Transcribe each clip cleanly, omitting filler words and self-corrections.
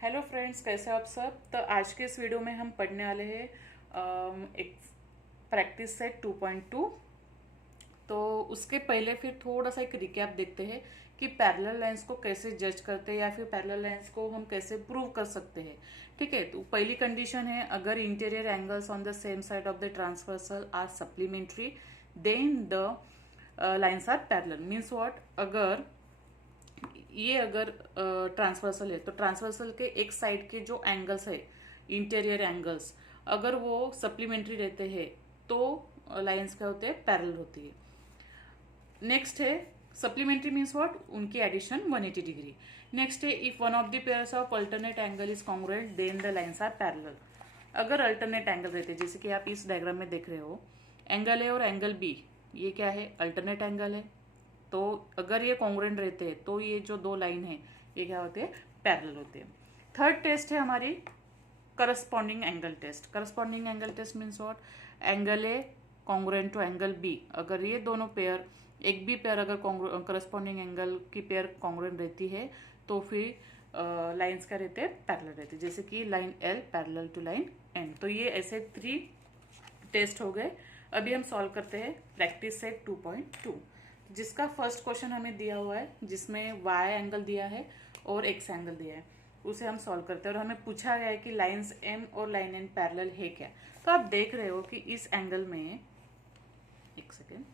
Hello friends, कैसे हो आप सब। तो आज के इस वीडियो में हम पढ़ने वाले हैं एक प्रैक्टिस सेट 2.2। तो उसके पहले फिर थोड़ा सा एक रिकैप देखते हैं कि पैरेलल लाइंस को कैसे जज करते हैं या फिर पैरेलल लाइंस को हम कैसे प्रूव कर सकते हैं। ठीक है, तो पहली कंडीशन है, अगर interior angles on the same side of the transversal are supplementary then the lines are parallel. Means what, अगर ट्रांसवर्सल है तो ट्रांसवर्सल के एक साइड के जो एंगल्स है, इंटीरियर एंगल्स, अगर वो सप्लीमेंट्री रहते हैं तो लाइंस क्या होते हैं, पैरेलल होती है। नेक्स्ट है सप्लीमेंट्री मीन्स व्हाट, उनकी एडिशन 180 डिग्री। नेक्स्ट है, if one of the pairs of alternate angle is congruent then the lines are parallel. अगर अल्टरनेट एंगल रहते हैं, जैसे कि आप इस डायग्राम में देख रहे हो, एंगल ए और एंगल बी, ये क्या है, अल्टरनेट एंगल है। तो अगर ये कॉन्ग्रुएंट रहते हैं तो ये जो दो लाइन है ये क्या होते हैं, पैरेलल होते हैं। थर्ड टेस्ट है हमारी corresponding angle test. Corresponding angle test means what, angle A congruent to angle B, अगर ये दोनों पेयर, एक भी पेयर अगर करस्पॉन्डिंग एंगल की पेयर कॉन्ग्रुएंट रहती है तो फिर लाइंस क्या रहते हैं, पैरेलल रहते हैं। जैसे कि line L parallel to line N. तो ये ऐसे 3 टेस्ट हो गए। अभी हम सॉल्व करते हैं प्रैक्टिस सेट 2.2, जिसका फर्स्ट क्वेश्चन हमें दिया हुआ है, जिसमें वाई एंगल दिया है और एक्स एंगल दिया है। उसे हम सॉल्व करते हैं और हमें पूछा गया है कि लाइंस एम और लाइन एन पैरेलल है क्या। तो आप देख रहे हो कि इस एंगल में, एक सेकेंड,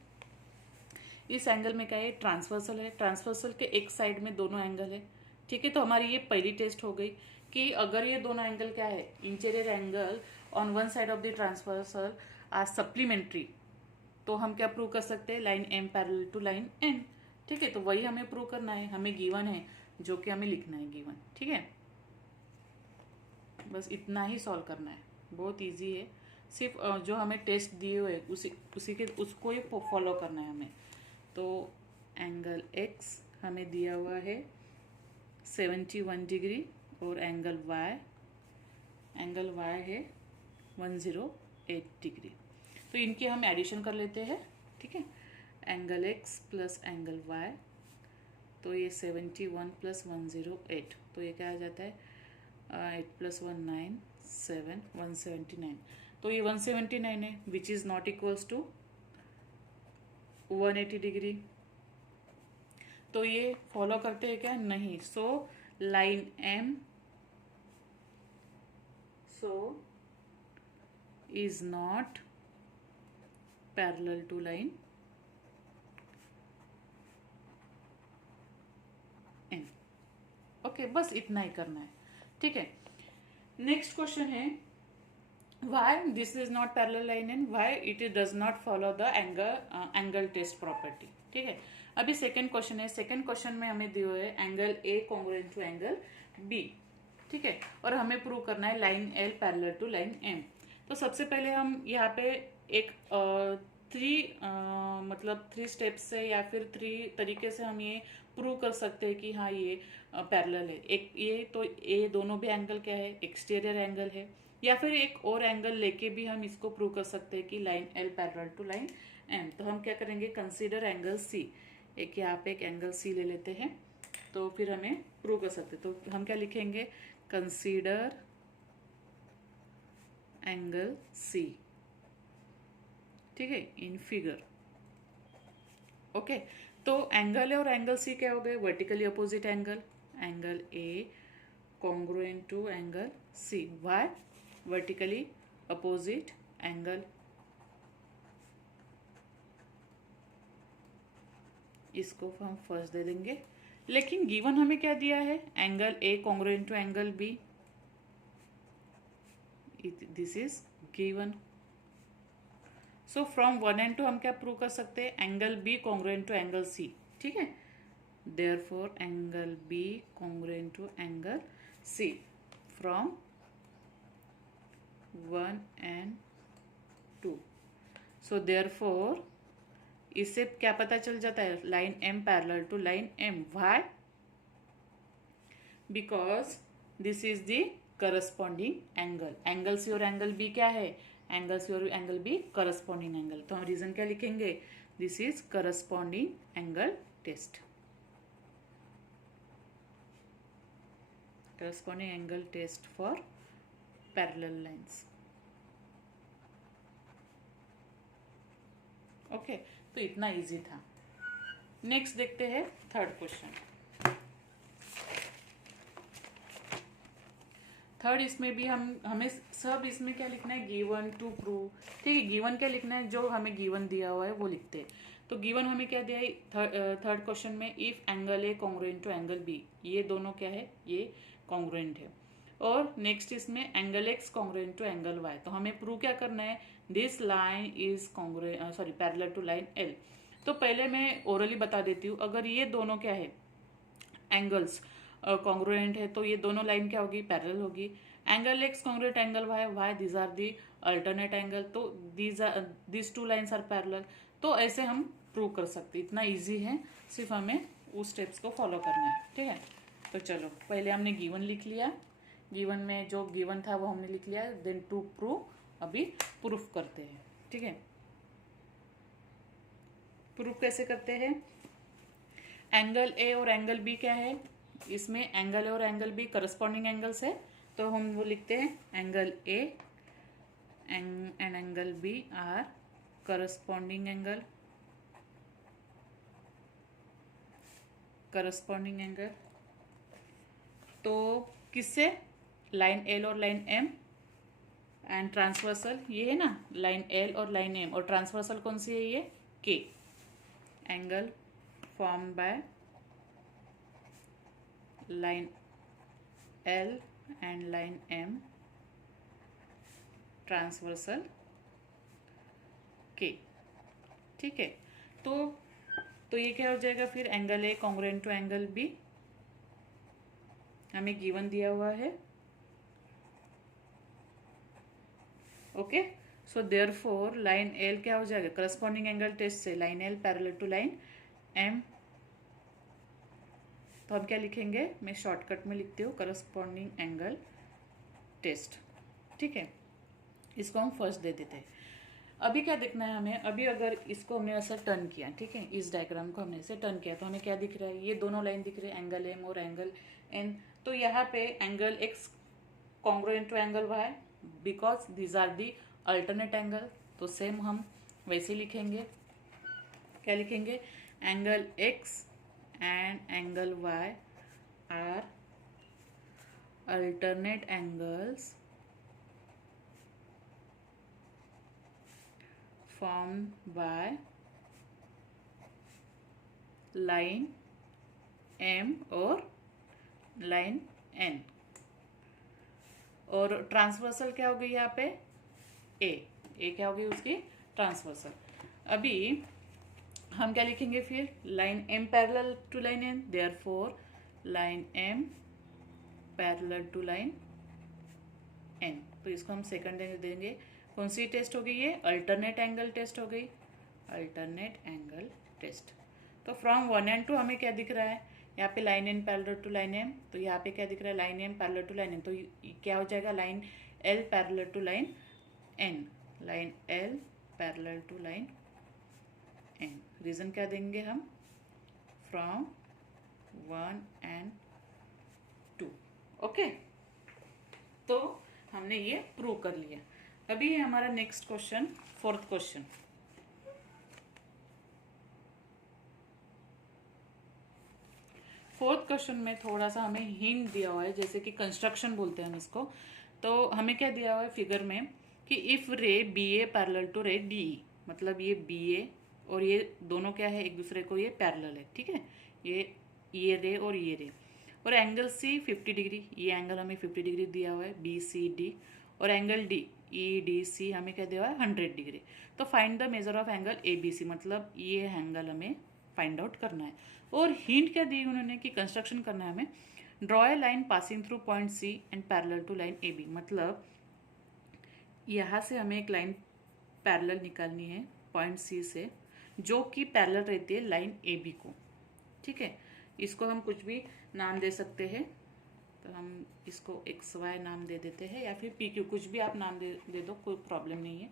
इस एंगल में क्या है, ट्रांसवर्सल है। ट्रांसवर्सल के एक साइड में दोनों एंगल है। ठीक है, तो हमारी ये पहली टेस्ट हो गई कि अगर ये दोनों एंगल क्या है, interior angle on one side of the transversal are supplementary, तो हम क्या प्रूव कर सकते हैं, line M parallel to line N. ठीक है, तो वही हमें प्रूव करना है, हमें गिवन है जो कि हमें लिखना है गिवन। ठीक है, बस इतना ही सॉल्व करना है, बहुत इजी है। सिर्फ जो हमें टेस्ट दिए हुए उसी के उसको ही फॉलो करना है हमें। तो एंगल एक्स हमें दिया हुआ है 71 डिग्री और एंगल वाई है 108 डिग्री। तो इनकी हम एडिशन कर लेते हैं। ठीक है, angle X plus angle Y, तो ये 71 प्लस 108, तो ये क्या आ जाता है, 8 प्लस 1 9 7 179। तो ये 179 है, which is not equals to 180 degree. तो ये फॉलो करते हैं क्या, नहीं। So line M is not parallel to line N. Okay, बस इतना ही करना है। ठीक है, नेक्स्ट क्वेश्चन है, why this is not parallel line N, why it does not follow the angle test property. ठीक है, अभी सेकंड क्वेश्चन है। सेकंड क्वेश्चन में हमें दिया है angle A congruent to angle B. ठीक है, और हमें प्रूव करना है line L parallel to line M. तो सबसे पहले हम यहाँ पे एक मतलब 3 स्टेप्स से या फिर 3 तरीके से हम ये प्रूव कर सकते हैं कि हाँ ये पैरेलल है। एक ये, तो ये दोनों भी एंगल क्या है, एक्सटीरियर एंगल है। या फिर एक और एंगल लेके भी हम इसको प्रूव कर सकते हैं कि line L parallel to line M. तो हम क्या करेंगे, कंसीडर एंगल सी। एक यहाँ पे एक एंगल सी ले लेते हैं, तो फिर हमें प्रूव कर सकते हैं। तो हम क्या लिखेंगे, कंसीडर एंगल सी। ठीक है, इन फिगर। ओके, तो एंगल ए और एंगल सी क्या हो गए, vertically opposite angle. Angle A congruent to angle C, why, vertically opposite angle. इसको हम फर्स्ट दे देंगे, लेकिन गिवन हमें क्या दिया है, angle A congruent to angle B, this is given. So from 1 and 2 हम क्या प्रूव कर सकते हैं, angle B congruent to angle C. ठीक है, therefore angle B congruent to angle C from 1 and 2। So therefore इससे क्या पता चल जाता है, line M parallel to line M. Why, because this is the corresponding angle. Angle C और angle B क्या है, एंगल सी और एंगल बी करस्पॉन्डिंग एंगल। तो हम रीजन क्या लिखेंगे, this is corresponding angle test. Corresponding angle test for parallel lines. Okay, तो इतना इजी था। नेक्स्ट देखते हैं थर्ड क्वेश्चन। थर्ड, इसमें भी हमें सब इसमें क्या लिखना है, गिवन टू प्रूव। ठीक है, गिवन क्या लिखना है, जो हमें गिवन दिया हुआ है वो लिखते हैं। तो गिवन हमें क्या दिया है थर्ड क्वेश्चन में, if angle A congruent to angle B, ये दोनों क्या है, ये कॉन्ग्रुएंट है। और नेक्स्ट इसमें angle X congruent to angle Y, तो हमें प्रूव क्या करना है, this line is parallel to line L. तो पहले मैं ओरली बता देती हूँ, अगर ये दोनों क्या है एंगल्स कॉन्ग्रुएंट है तो ये दोनों लाइन क्या होगी, पैरेलल होगी। Angle X congruent angle Y, why these are the alternate angle, तो these two lines are parallel. तो ऐसे हम प्रूव कर सकते, इतना इजी है, सिर्फ हमें उस स्टेप्स को फॉलो करना है। ठीक है, तो चलो पहले हमने गिवन लिख लिया, गिवन में जो गिवन था वो हमने लिख लिया, देन टू प्रूव अभी प्रूफ करते हैं। ठीक है, प्रूफ कैसे करते हैं, एंगल ए और एंगल बी क्या है, इसमें एंगल ए और एंगल बी करस्पॉन्डिंग एंगल्स है, तो हम वो लिखते हैं angle A and angle B are corresponding angle, corresponding angle. तो किससे, लाइन एल और लाइन एम, एंड ट्रांसवर्सल ये है ना, लाइन एल और लाइन एम, और ट्रांसवर्सल कौन सी है, ये K. Angle form by line L and line M transversal K. ठीक है, तो ये क्या हो जाएगा फिर, angle A congruent to angle B, हमें गिवन दिया हुआ है। Okay, so therefore line L क्या हो जाएगा, करस्पॉन्डिंग एंगल टेस्ट से line L parallel to line M, तो हम क्या लिखेंगे, मैं शॉर्टकट में लिखती हूँ करस्पॉन्डिंग एंगल टेस्ट। ठीक है, इसको हम फर्स्ट दे देते हैं। अभी क्या देखना है हमें, अभी अगर इसको हमने ऐसा टर्न किया, ठीक है, इस डायग्राम को हमने ऐसे टर्न किया, तो हमें क्या दिख रहा है, ये दोनों लाइन दिख रही है, एंगल एम और एंगल एन। तो यहाँ पे angle X congruent to angle Y, because these are the alternate angle, तो सेम हम वैसे लिखेंगे, क्या लिखेंगे, angle X and angle Y are alternate angles formed by line M और line N। और ट्रांसवर्सल क्या हो गई यहाँ पे, ए क्या हो गई उसकी ट्रांसवर्सल। अभी हम क्या लिखेंगे फिर, line M parallel to line N, therefore line M parallel to line N। तो इसको हम सेकंड देंगे, कौन सी टेस्ट हो गई, ये अल्टरनेट एंगल टेस्ट हो गई, अल्टरनेट एंगल टेस्ट। तो फ्रॉम 1 and 2 हमें क्या दिख रहा है, यहाँ पे line N parallel to line M, तो यहाँ पे क्या दिख रहा है, line M parallel to line N, तो क्या हो जाएगा, line L parallel to line N, line L parallel to line N. Reason क्या देंगे हम, फ्रॉम 1 and 2। ओके, तो हमने ये प्रूव कर लिया। अभी है हमारा next question, fourth question. Fourth question में थोड़ा सा हमें हिंट दिया हुआ है, जैसे कि कंस्ट्रक्शन बोलते हैं हम इसको। तो हमें क्या दिया हुआ है फिगर में, कि इफ रे बी ए पैरेलल टू रे डी, मतलब ये बी ए और ये दोनों क्या है, एक दूसरे को ये पैरेलल है। ठीक है, ये रे और ये रे, और एंगल सी 50 डिग्री, ये एंगल हमें 50 डिग्री दिया हुआ है, बी सी डी, और angle D E D C हमें क्या दिया हुआ है, 100 डिग्री। तो find the measure of angle A B C, मतलब ये एंगल हमें फाइंड आउट करना है। और हिंट क्या दी उन्होंने, कि कंस्ट्रक्शन करना है हमें, draw a line passing through point C and parallel to line A B, मतलब यहाँ से हमें एक लाइन पैरेलल निकालनी है पॉइंट सी से, जो कि पैरेलल रहती है लाइन ए बी को। ठीक है, इसको हम कुछ भी नाम दे सकते हैं, तो हम इसको एक्स वाई नाम दे देते हैं, या फिर पी क्यू, कुछ भी आप नाम दे दो, कोई प्रॉब्लम नहीं है।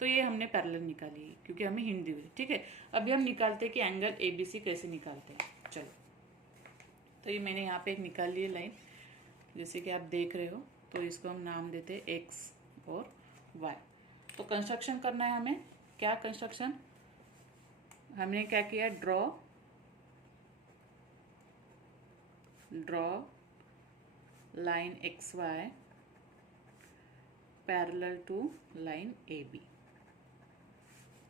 तो ये हमने पैरेलल निकाली है क्योंकि हमें हिंट दी हुई। ठीक है, अभी हम निकालते हैं कि एंगल ए बी सी कैसे निकालते हैं। चलो, तो ये मैंने यहाँ पे एक निकाल ली है लाइन, जैसे कि आप देख रहे हो, तो इसको हम नाम देते हैं एक्स और वाई। तो कंस्ट्रक्शन करना है हमें। क्या कंस्ट्रक्शन हमने क्या किया, draw line X Y parallel to line A B.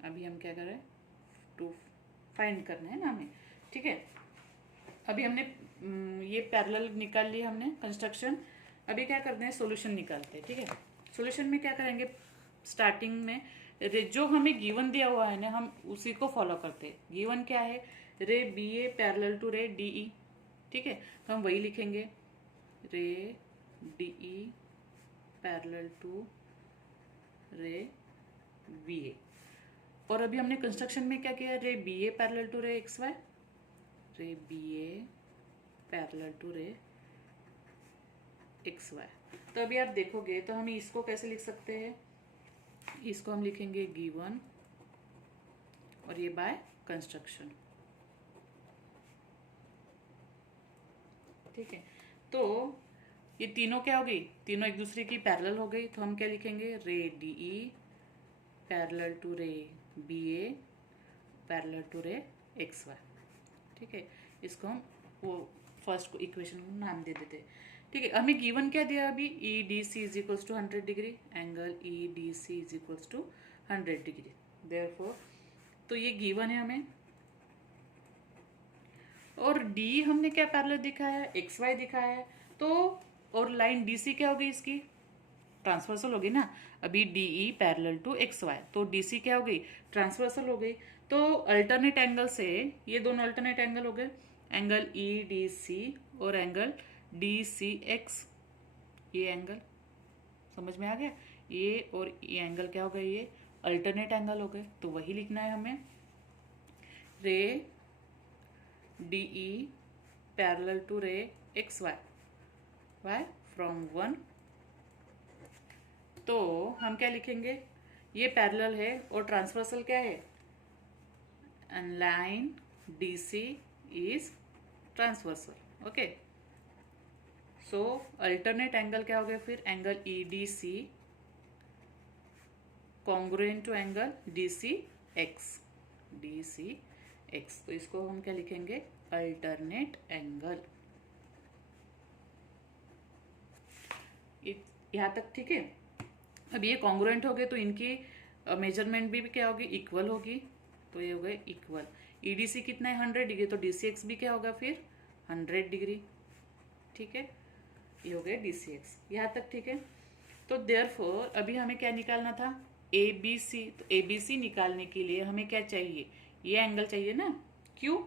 अभी हम क्या कर रहे हैं, टू फाइंड करना है ना हमें, ठीक है। अभी हमने ये पैरेलल निकाल लिया हमने कंस्ट्रक्शन। अभी क्या करते हैं, सॉल्यूशन निकालते हैं, ठीक है। सॉल्यूशन में क्या करेंगे, स्टार्टिंग में जो हमें गिवन दिया हुआ है ना, हम उसी को फॉलो करते हैं। गिवन क्या है, रे बी ए पैरेलल टू रे डी ई, ठीक है। तो हम वही लिखेंगे, रे डी ई पैरेलल टू रे बी ए। और अभी हमने कंस्ट्रक्शन में क्या किया, रे B A parallel to ray X Y, रे B A parallel to ray X Y. तो अभी आप देखोगे तो हम इसको कैसे लिख सकते हैं, इसको हम लिखेंगे गिवन और ये बाय कंस्ट्रक्शन, ठीक है। तो ये तीनों क्या हो गई, तीनों एक दूसरे की पैरेलल हो गई। तो हम क्या लिखेंगे, रे डी ई पैरेलल टू रे B A parallel to ray X Y, ठीक है। इसको हम वो फर्स्ट को इक्वेशन को नाम दे देते, ठीक है। हमें गिवन क्या दिया अभी, E D C is equals to 100 degree, angle E D C is equals to 100 degree. Therefore तो ये गिवन है हमें। और डी हमने क्या पैरेलल दिखाया है, एक्स वाई दिखाया है। तो और लाइन डी सी क्या होगी, इसकी ट्रांसवर्सल होगी ना। अभी D E parallel to X Y, तो डी सी क्या हो गई, ट्रांसवर्सल हो गई। तो अल्टरनेट एंगल से ये दोनों अल्टरनेट एंगल हो गए, एंगल ई डी सी और एंगल डी सी एक्स। ये एंगल समझ में आ गया, ये और ये एंगल क्या हो गए, ये अल्टरनेट एंगल हो गए। तो वही लिखना है हमें, रे D E parallel to ray X Y, Y from 1। तो हम क्या लिखेंगे, ये पैरेलल है और ट्रांसवर्सल क्या है, and line D C is transversal, okay. So alternate angle क्या हो गया फिर, angle E D C congruent to angle D C X, D C X. तो इसको हम क्या लिखेंगे, अल्टरनेट एंगल। यहाँ तक ठीक है। अब ये कॉन्ग्रुएंट हो गए तो इनकी मेजरमेंट भी क्या होगी, इक्वल होगी। तो ये हो गए इक्वल। ईडीसी कितना है, 100 डिग्री, तो डीसीएक्स भी क्या होगा फिर 100 डिग्री, ठीक है। ये हो गया डीसीएक्स, यहाँ तक ठीक है। तो देयरफॉर अभी हमें क्या निकालना था, ए बी सी। तो ए बी सी निकालने के लिए हमें क्या चाहिए, ये एंगल चाहिए ना। क्यों,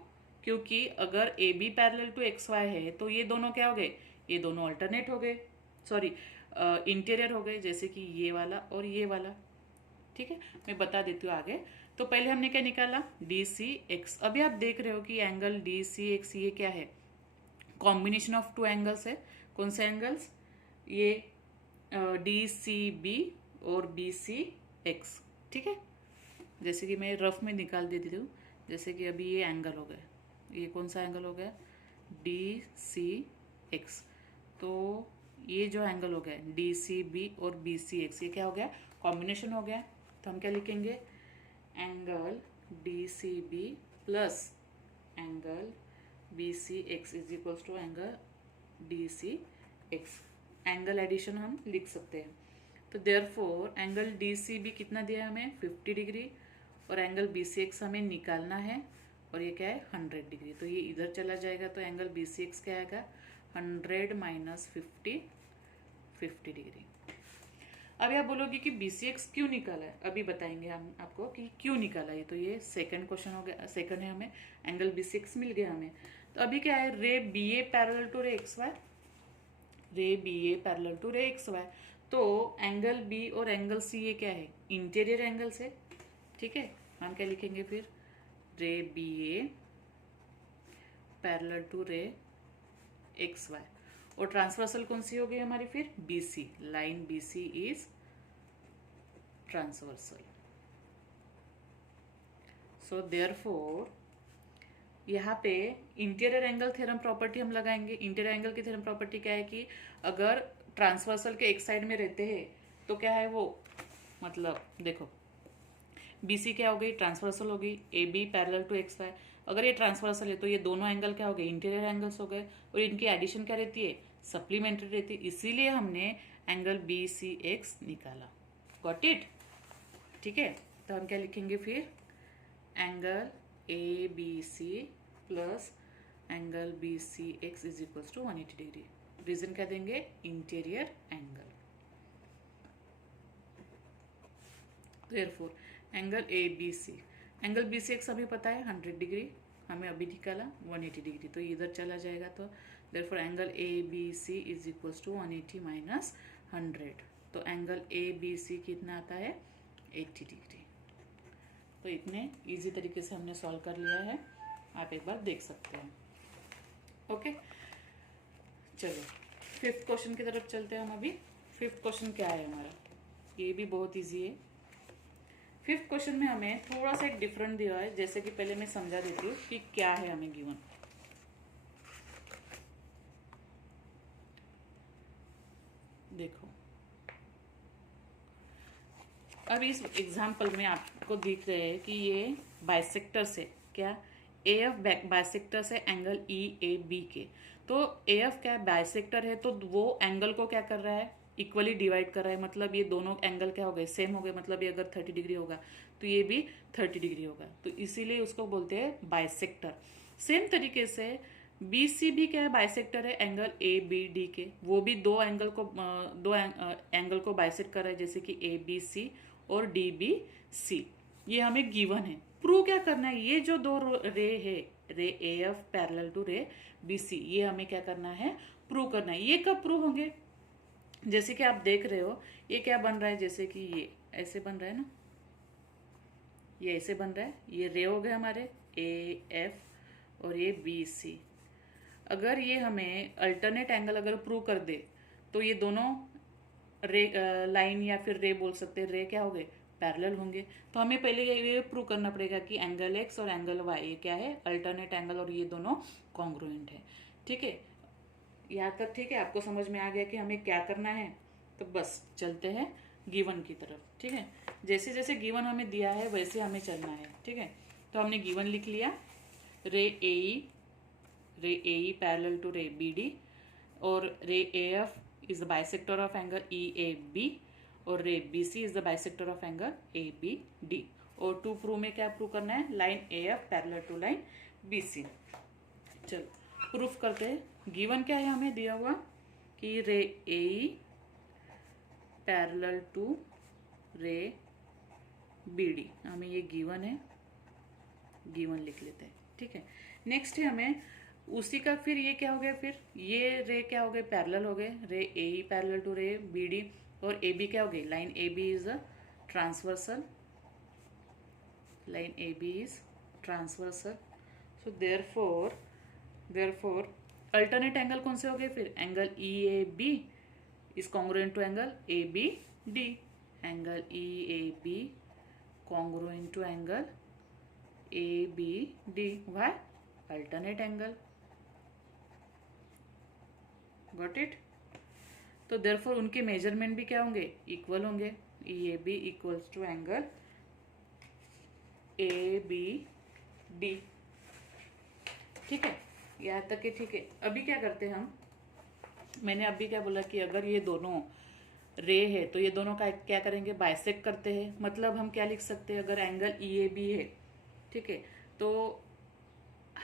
क्योंकि अगर A B parallel to X Y है तो ये दोनों क्या हो गए, ये दोनों अल्टरनेट हो गए, सॉरी इंटीरियर हो गए, जैसे कि ये वाला और ये वाला, ठीक है। मैं बता देती हूँ आगे। तो पहले हमने क्या निकाला, डी सी एक्स। अभी आप देख रहे हो कि एंगल डी सी एक्स ये क्या है, कॉम्बिनेशन ऑफ टू एंगल्स है। कौन से एंगल्स, ये डी सी बी और बी सी एक्स, ठीक है। जैसे कि मैं रफ में निकाल देती हूँ, जैसे कि अभी ये एंगल हो गया, ये कौन सा एंगल हो गया, डी सी एक्स। तो ये जो एंगल हो गया डी सी बी और बी सी एक्स, ये क्या हो गया, कॉम्बिनेशन हो गया। तो हम क्या लिखेंगे, angle D C B plus angle B C X is equals to angle D C X. Angle addition हम लिख सकते हैं। तो therefore angle D C B कितना दिया है हमें, 50 डिग्री, और एंगल बी सी एक्स हमें निकालना है, और ये क्या है 100 डिग्री। तो ये इधर चला जाएगा, तो एंगल बी सी एक्स क्या आएगा, 100 माइनस 50 डिग्री। अभी आप बोलोगे कि बी सी एक्स क्यों निकाला है, अभी बताएंगे हम आपको कि क्यों निकाला है। तो ये सेकंड क्वेश्चन हो गया, सेकंड है, हमें एंगल बी सी एक्स मिल गया हमें। तो अभी क्या है, रे B A parallel to ray X Y, रे B A parallel to ray X Y. तो एंगल बी और एंगल सी ये क्या है, इंटीरियर एंगल्स है, ठीक है। हम क्या लिखेंगे फिर, ray B A parallel to ray X Y. और ट्रांसवर्सल कौन सी हो गई हमारी फिर, B C, line B C is transversal. So therefore यहाँ पे इंटीरियर एंगल थ्योरम प्रॉपर्टी हम लगाएंगे। इंटीरियर एंगल की थ्योरम प्रॉपर्टी क्या है कि अगर ट्रांसवर्सल के एक साइड में रहते हैं तो क्या है वो, मतलब देखो BC क्या हो गई, ट्रांसवर्सल हो गई, AB पैरेलल टू XY। अगर ये ट्रांसवर्सल है तो ये दोनों एंगल क्या हो गए, इंटीरियर एंगल्स हो गए, और इनकी एडिशन क्या रहती है, सप्लीमेंट्री रहती है। इसीलिए हमने एंगल BCX निकाला। Got it? ठीक है, तो हम क्या लिखेंगे फिर, angle ABC plus angle BCX is equals to 180 degree. Reason क्या देंगे, interior angle. Therefore angle ABC, angle BCX अभी पता है 100 डिग्री, हमें अभी निकाला 180 डिग्री, तो इधर चला जाएगा। तो therefore angle ABC is equals to 180 minus 100, तो एंगल ABC कितना आता है, 80 डिग्री। तो इतने इजी तरीके से हमने सॉल्व कर लिया है, आप एक बार देख सकते हैं। ओके, चलो फिफ्थ क्वेश्चन की तरफ चलते हैं हम अभी। फिफ्थ क्वेश्चन क्या है हमारा, ये भी बहुत इजी है। फिफ्थ क्वेश्चन में हमें थोड़ा सा एक डिफरेंट दिया है, जैसे कि पहले मैं समझा देती हूँ कि क्या है हमें गिवन। देखो अब इस एग्जाम्पल में आपको दिख रहे हैं कि ये बाइसेक्टर से क्या, AF बाइसेक्टर से एंगल EAB के, तो AF क्या बाइसेक्टर है, तो वो एंगल को क्या कर रहा है, इक्वली डिवाइड कर रहा है। मतलब ये दोनों एंगल क्या हो गए, सेम हो गए। मतलब ये अगर 30 डिग्री होगा तो ये भी 30 डिग्री होगा, तो इसीलिए उसको बोलते हैं बाइसेक्टर। सेम तरीके से BC भी क्या है, बाइसेक्टर है एंगल ABD के, वो भी दो एंगल को बाइसेक्ट कर रहा है, जैसे कि ABC और DBC। ये हमें गिवन है। प्रूव क्या करना है, ये जो दो रे है, रे AF पैरेलल टू रे BC, ये हमें क्या करना है, प्रूव करना है। ये कब प्रूव होंगे, जैसे कि आप देख रहे हो ये क्या बन रहा है, जैसे कि ये ऐसे बन रहा है ना, ये ऐसे बन रहा है, ये रे हो गए हमारे AF और ये BC। अगर ये हमें अल्टरनेट एंगल अगर प्रूव कर दे तो ये दोनों रे लाइन या फिर रे बोल सकते हैं, रे क्या हो गए, पैरेलल होंगे। तो हमें पहले ये प्रूव करना पड़ेगा कि एंगल X और एंगल Y ये क्या है, अल्टरनेट एंगल, और ये दोनों कॉन्ग्रुएंट है। ठीक है, यहाँ तक ठीक है, आपको समझ में आ गया कि हमें क्या करना है। तो बस चलते हैं गिवन की तरफ। ठीक है, जैसे जैसे गिवन हमें दिया है वैसे हमें चलना है। ठीक है, तो हमने गिवन लिख लिया, ray AE parallel to ray BD, और ray AF is the bisector of angle EAB, और ray BC is the bisector of angle ABD। और टू प्रूव में क्या प्रूव करना है, line AF parallel to line BC। चलो proof करते हैं। गिवन क्या है हमें दिया हुआ कि रे AE parallel to ray BD, हमें ये गिवन है, गिवन लिख लेते हैं। ठीक है, नेक्स्ट है हमें उसी का, फिर ये क्या हो गया, फिर ये रे क्या हो गए, पैरेलल हो गए, ray AE parallel to ray BD, और AB क्या हो गई, line AB is a transversal, line AB is transversal. So therefore alternate angle कौन से हो गए, फिर angle EAB is congruent to angle ABD, angle EAB congruent to angle ABD। Why, alternate angle. Got it? तो therefore उनके measurement भी क्या होंगे, इक्वल होंगे। EAB equals to angle ABD। ठीक है, यहाँ तक के ठीक है। अभी क्या करते हैं हम, मैंने अभी क्या बोला कि अगर ये दोनों रे है तो ये दोनों का क्या करेंगे, बाइसेक्ट करते हैं। मतलब हम क्या लिख सकते हैं, अगर एंगल EAB है, ठीक है, तो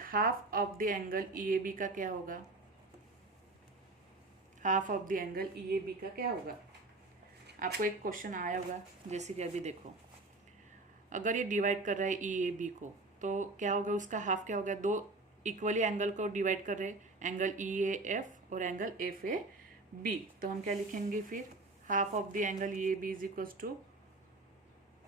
half of the angle EAB का क्या होगा, half of the angle EAB का क्या होगा। आपको एक क्वेश्चन आया होगा, जैसे कि अभी देखो, अगर ये डिवाइड कर रहा है EAB को, तो क्या होगा, उसका हाफ क्या होगा, दो इक्वली एंगल को डिवाइड कर रहे हैं, एंगल EAF और एंगल FAB। तो हम क्या लिखेंगे फिर, half of the angle EAB is equals to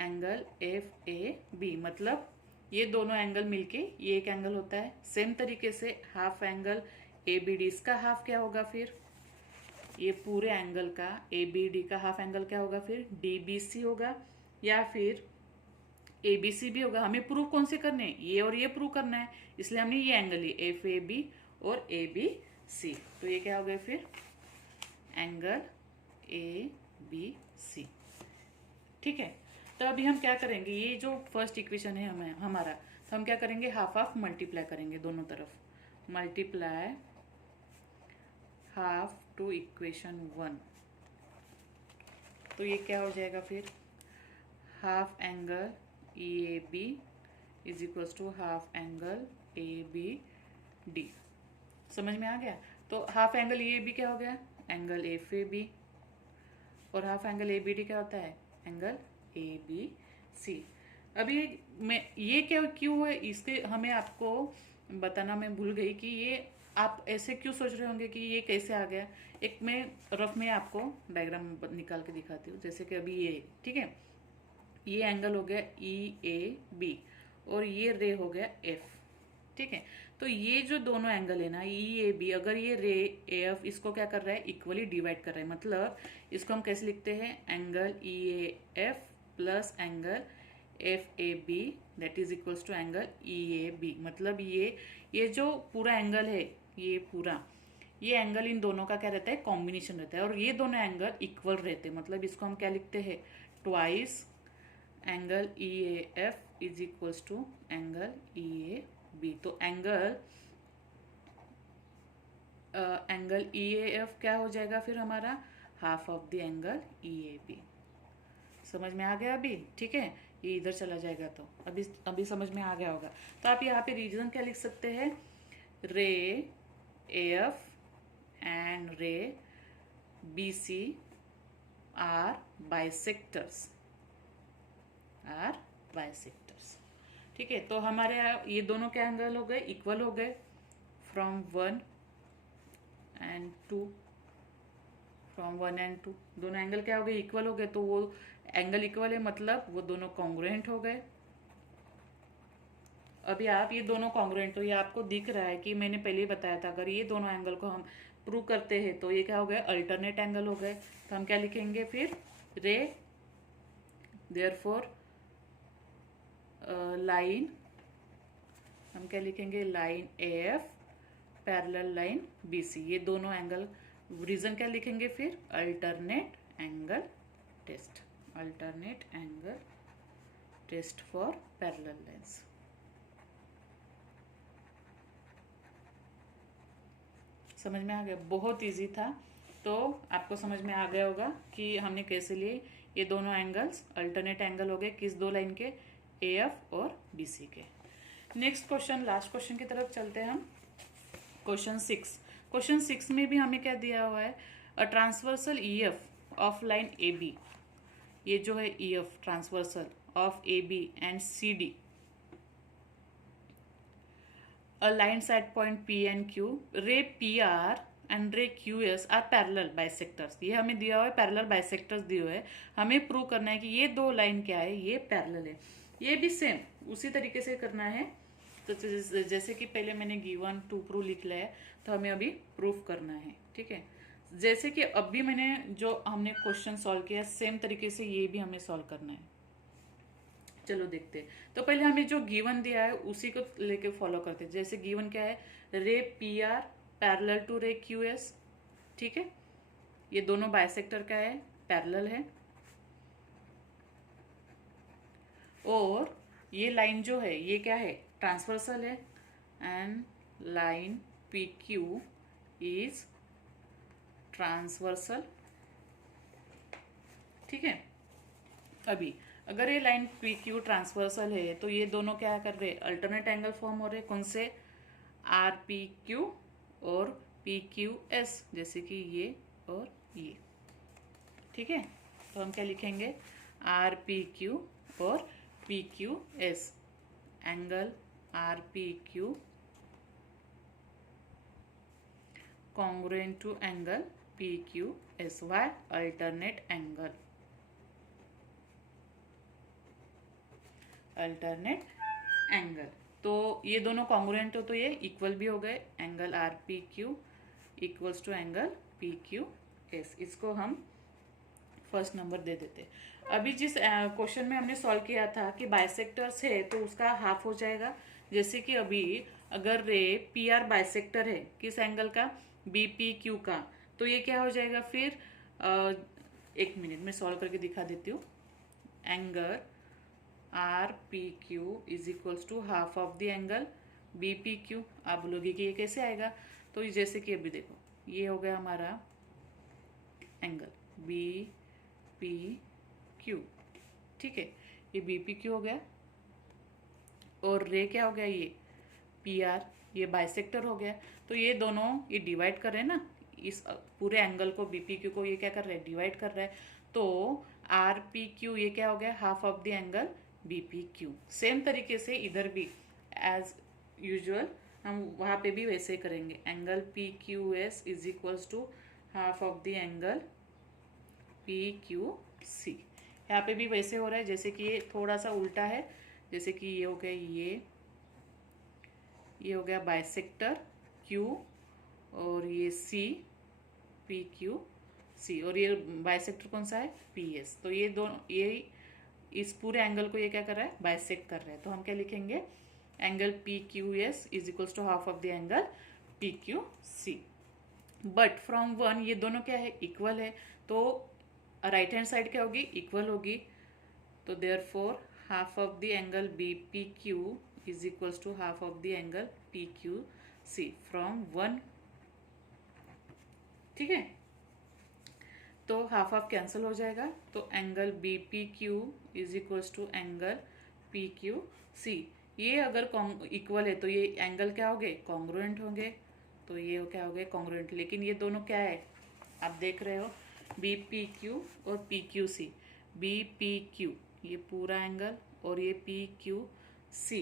angle FAB। मतलब ये दोनों एंगल मिलके ये एक एंगल होता है। सेम तरीके से हाफ एंगल ABD, इसका हाफ क्या होगा, फिर ये पूरे एंगल का ABD का हाफ एंगल क्या होगा, फिर DBC होगा, या फिर ए बी सी भी होगा। हमें प्रूव कौन से करने हैं, ये और ये प्रूव करना है, इसलिए हमने ये एंगल ली एफ ए बी और ए बी सी। तो ये क्या हो गया फिर, एंगल ए बी सी। ठीक है, तो अभी हम क्या करेंगे, ये जो फर्स्ट इक्वेशन है हमें हमारा, तो हम क्या करेंगे, हाफ हाफ मल्टीप्लाई करेंगे दोनों तरफ, मल्टीप्लाई हाफ टू इक्वेशन 1। तो ये क्या हो जाएगा फिर, half angle E A B is equals to half angle A B D. समझ में आ गया। तो half angle E A B क्या हो गया, एंगल एफ ए बी, और half angle A B D क्या होता है, एंगल ए बी सी। अभी मैं ये क्या क्यों है, इसके हमें आपको बताना मैं भूल गई कि ये आप ऐसे क्यों सोच रहे होंगे कि ये कैसे आ गया। एक मैं रफ में आपको डायग्राम निकाल के दिखाती हूँ। जैसे कि अभी ये, ठीक है, ये एंगल हो गया ई ए बी और ये रे हो गया एफ। ठीक है, तो ये जो दोनों एंगल है ना ई ए बी, अगर ये रे एफ इसको क्या कर रहा है, इक्वली डिवाइड कर रहा है, मतलब इसको हम कैसे लिखते हैं, angle E A F plus angle F A B that is equals to angle E A B. मतलब ये जो पूरा एंगल है, ये पूरा ये एंगल इन दोनों का क्या रहता है, कॉम्बिनेशन रहता है, और ये दोनों एंगल इक्वल रहते हैं। मतलब इसको हम क्या लिखते हैं, twice angle E A F is equals to angle E A B. तो एंगल ई ए एफ क्या हो जाएगा फिर हमारा, half of the angle E A B. समझ में आ गया अभी, ठीक है, ये इधर चला जाएगा तो अभी समझ में आ गया होगा। तो आप यहाँ पे रीजन क्या लिख सकते हैं, रे एफ एंड रे बी सी आर बाइसेक्टर्स, ठीक है। तो हमारे ये दोनों क्या एंगल हो गए, इक्वल हो गए, फ्रॉम 1 and 2, दोनों एंगल क्या हो गए, इक्वल हो गए। तो वो एंगल इक्वल है मतलब वो दोनों कॉन्ग्रुएंट हो गए। अभी आप ये दोनों कॉन्ग्रुएंट, तो ये आपको दिख रहा है कि मैंने पहले ही बताया था, अगर ये दोनों एंगल को हम प्रूव करते हैं तो ये क्या हो गए, अल्टरनेट एंगल हो गए। तो हम क्या लिखेंगे फिर, रे देयरफॉर लाइन, हम क्या लिखेंगे, line F parallel line B C. ये दोनों एंगल, रीजन क्या लिखेंगे फिर, alternate angle test, for parallel lines. समझ में आ गया, बहुत इजी था। तो आपको समझ में आ गया होगा कि हमने कैसे लिए ये दोनों एंगल्स, अल्टरनेट एंगल हो गए किस दो लाइन के, ए एफ और बी सी के। नेक्स्ट क्वेश्चन, लास्ट क्वेश्चन की तरफ चलते हैं हम। क्वेश्चन 6 में भी हमें क्या दिया हुआ है, a transversal E F of line A B, ये जो है E F transversal of A B and C D, a line at point P and Q, ray P R and ray Q S R parallel bisectors. ये हमें दिया हुआ है, parallel bisectors दिए हुए हैं। हमें प्रूव करना है कि ये दो लाइन क्या है, ये पैरेलल है। ये भी सेम उसी तरीके से करना है। तो जैसे कि पहले मैंने गिवन टू प्रूव लिख लिया है, तो हमें अभी प्रूफ करना है। ठीक है, जैसे कि अभी मैंने जो हमने क्वेश्चन सॉल्व किया सेम तरीके से ये भी हमें सॉल्व करना है। चलो देखते हैं। तो पहले हमें जो गिवन दिया है उसी को लेके फॉलो करते हैं। जैसे गिवन क्या है, रे पी आर पैरेलल टू रे क्यू एस। ठीक है, ये दोनों बाइसेक्टर का है, पैरेलल है, और ये लाइन जो है ये क्या है, ट्रांसवर्सल है, and line P Q is transversal. ठीक है, अभी अगर ये लाइन पी क्यू ट्रांसवर्सल है तो ये दोनों क्या कर रहे हैं, अल्टरनेट एंगल फॉर्म हो रहे, कौन से, आर पी क्यू और पी क्यू एस, जैसे कि ये और ये। ठीक है, तो हम क्या लिखेंगे, आर पी क्यू और P Q S, angle R P Q congruent to angle PQS, why, alternate angle, तो ये दोनों कॉन्ग्रुएंट हो तो ये इक्वल भी हो गए, angle R P Q equals to angle P Q S. इसको हम फर्स्ट नंबर दे देते। अभी जिस क्वेश्चन में हमने सॉल्व किया था कि बाइसेक्टर्स है तो उसका हाफ हो जाएगा। जैसे कि अभी अगर रे पी आर बाइसेक्टर है किस एंगल का, बी पी क्यू का, तो ये क्या हो जाएगा फिर, एक मिनट में सॉल्व करके दिखा देती हूँ। Angle R P Q is equals to half of the angle B P Q. आप बोलोगे कि ये कैसे आएगा, तो जैसे कि अभी देखो ये हो गया हमारा एंगल बी पी क्यू, ठीक है, ये बी पी क्यू हो गया, और रे क्या हो गया, ये पी आर, ये बाइसेक्टर हो गया। तो ये दोनों ये डिवाइड कर रहे हैं ना, इस पूरे एंगल को बी पी क्यू को ये क्या कर रहे हैं, डिवाइड कर रहा है। तो आर पी क्यू ये क्या हो गया, half of the angle B P Q. Same तरीके से इधर भी एज यूजुअल हम वहाँ पे भी वैसे ही करेंगे। Angle P Q S is equals to half of the angle P Q C. यहाँ पे भी वैसे हो रहा है, जैसे कि ये थोड़ा सा उल्टा है। जैसे कि ये हो गया, ये हो गया बाइसेक्टर Q, और ये C पी क्यू सी, और ये बाइसेक्टर कौन सा है, पी एस। तो ये दोनों ये इस पूरे एंगल को ये क्या कर रहा है, बाइसेक्ट कर रहा है। तो हम क्या लिखेंगे, angle P Q S is equals to half of the angle P Q C. But from one ये दोनों क्या है, इक्वल है। तो राइट हैंड साइड क्या होगी, इक्वल होगी। तो therefore half of the angle B P Q is equals to half of the angle P Q C from one, ठीक है। तो हाफ हाफ कैंसिल हो जाएगा। तो angle B P Q is equals to angle P Q C. ये अगर equal है तो ये एंगल क्या होंगे, कॉन्ग्रुएंट होंगे। तो ये क्या हो गए, कॉन्ग्रुएंट। लेकिन ये दोनों क्या है, आप देख रहे हो, बी पी क्यू और P Q C. B P Q ये पूरा एंगल, और ये पी क्यू सी,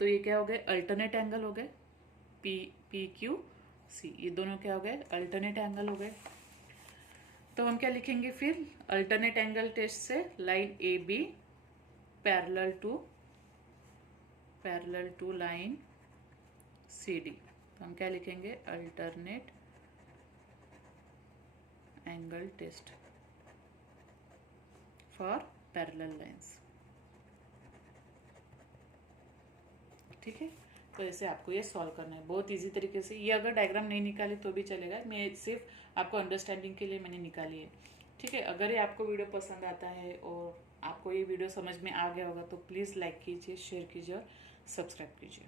तो ये क्या हो गए, अल्टरनेट एंगल हो गए। पी पी क्यू सी ये दोनों क्या हो गए, अल्टरनेट एंगल हो गए। तो हम क्या लिखेंगे फिर, अल्टरनेट एंगल टेस्ट से line A B parallel to line C D. तो हम क्या लिखेंगे, alternate angle test for parallel lines, ठीक है। तो ऐसे आपको ये सॉल्व करना है बहुत इजी तरीके से। ये अगर डायग्राम नहीं निकाले तो भी चलेगा, मैं सिर्फ आपको अंडरस्टैंडिंग के लिए मैंने निकाली है, ठीक है। अगर ये आपको वीडियो पसंद आता है और आपको ये वीडियो समझ में आ गया होगा तो प्लीज़ लाइक कीजिए, शेयर कीजिए और सब्सक्राइब कीजिए।